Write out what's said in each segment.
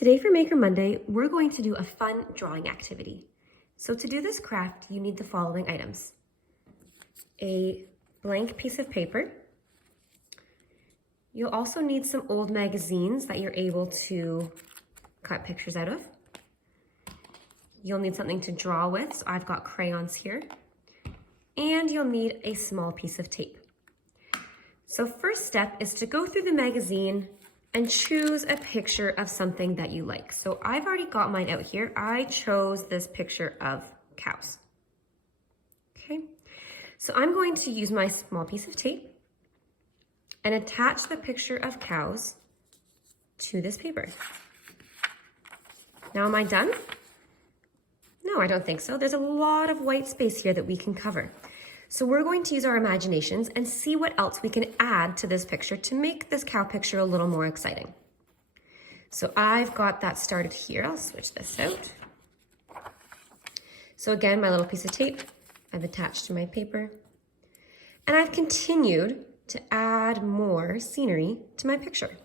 Today for Maker Monday, we're going to do a fun drawing activity. So to do this craft, you need the following items. A blank piece of paper. You'll also need some old magazines that you're able to cut pictures out of. You'll need something to draw with, so I've got crayons here. And you'll need a small piece of tape. So first step is to go through the magazine and choose a picture of something that you like. So I've already got mine out here. I chose this picture of cows. Okay, so I'm going to use my small piece of tape and attach the picture of cows to this paper. Now, am I done? No, I don't think so. There's a lot of white space here that we can cover. So we're going to use our imaginations and see what else we can add to this picture to make this cow picture a little more exciting. So I've got that started here. I'll switch this out. So again, my little piece of tape I've attached to my paper. And I've continued to add more scenery to my picture.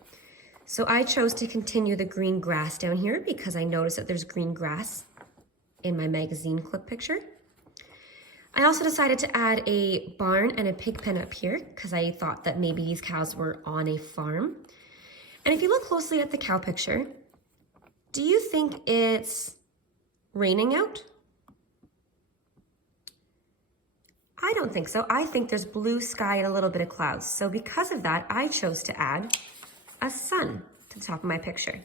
So I chose to continue the green grass down here because I noticed that there's green grass in my magazine clip picture. I also decided to add a barn and a pig pen up here because I thought that maybe these cows were on a farm. And if you look closely at the cow picture, do you think it's raining out? I don't think so. I think there's blue sky and a little bit of clouds. So because of that, I chose to add a sun to the top of my picture.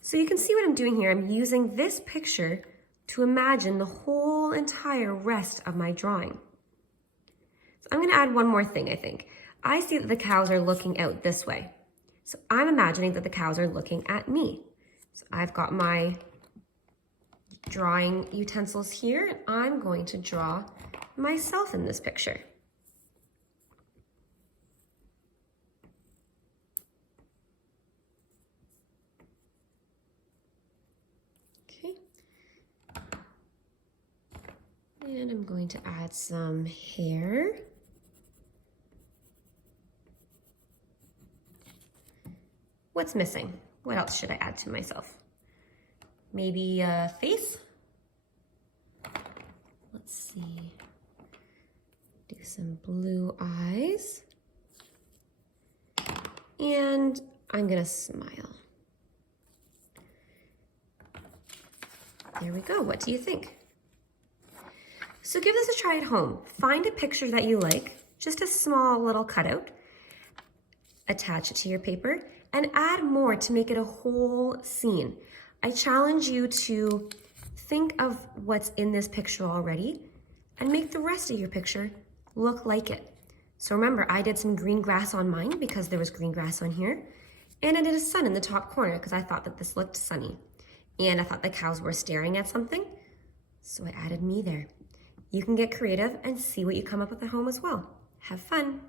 So you can see what I'm doing here. I'm using this picture to imagine the whole entire rest of my drawing. So I'm gonna add one more thing, I think. I see that the cows are looking out this way. So I'm imagining that the cows are looking at me. So I've got my drawing utensils here, and I'm going to draw myself in this picture. And I'm going to add some hair. What's missing? What else should I add to myself? Maybe a face? Let's see. Do some blue eyes. And I'm gonna smile. There we go. What do you think? So give this a try at home. Find a picture that you like, just a small little cutout, attach it to your paper, and add more to make it a whole scene. I challenge you to think of what's in this picture already and make the rest of your picture look like it. So remember, I did some green grass on mine because there was green grass on here, and I did a sun in the top corner because I thought that this looked sunny. And I thought the cows were staring at something, so I added me there. You can get creative and see what you come up with at home as well. Have fun.